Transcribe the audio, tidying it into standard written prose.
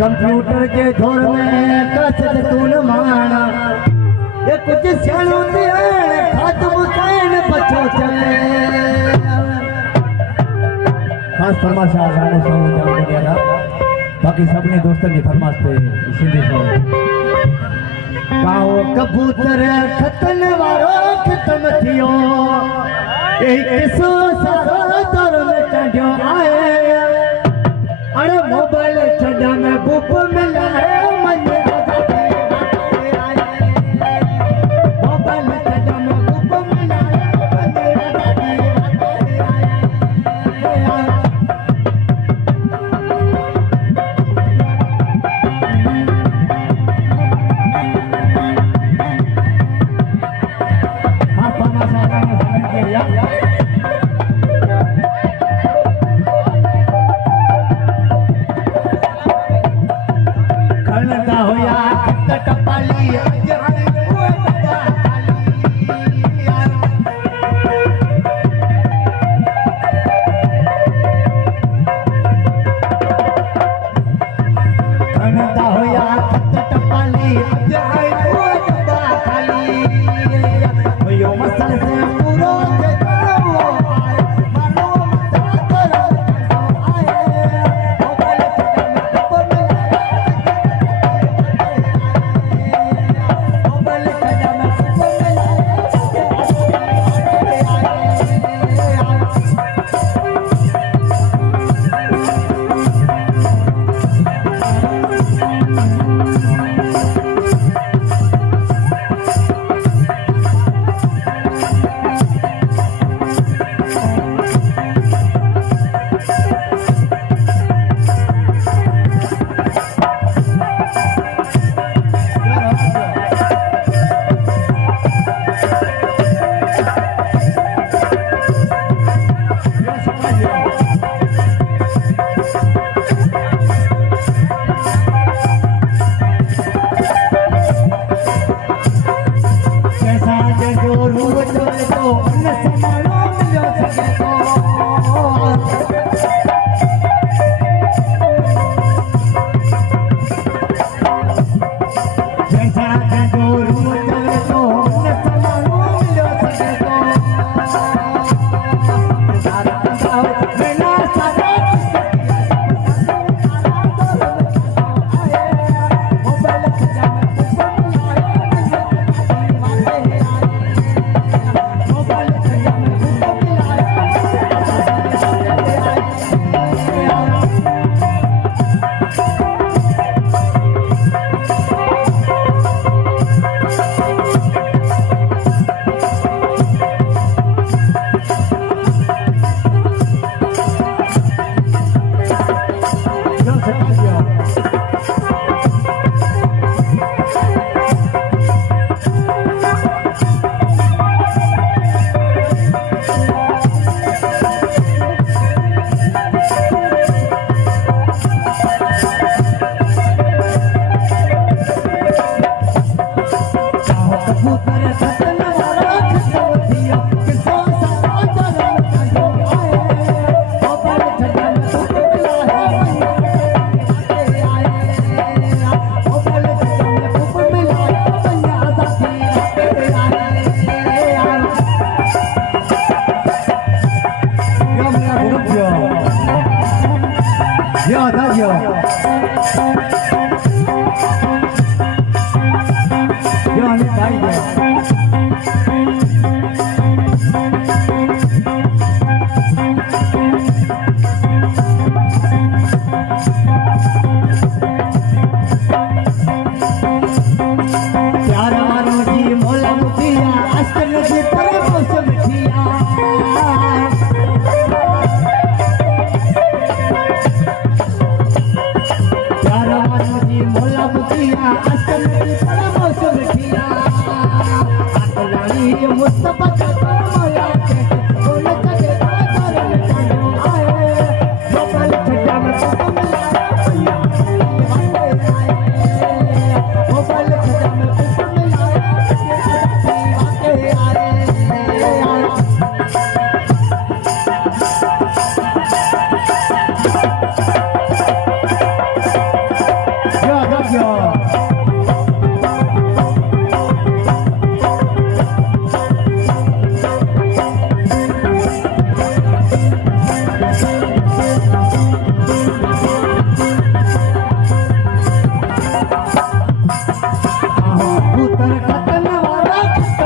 कंप्यूटर के दौर में कसत तून माना ये कुछ सियाणो ते खातम कैन बचो चले खास फरमाश गाने सॉन्ग जान गया था बाकी सबने दोस्तों की फरमाश थे सिंधी सॉन्ग गाओ कबूतर खतन वारो खत्म थियो एक किसो सारो दौर में चढ़ियो आए अरे मोबाइल छड़ा में बुप मिला है मन मोबाइल छड़ा में बुप मिला मोला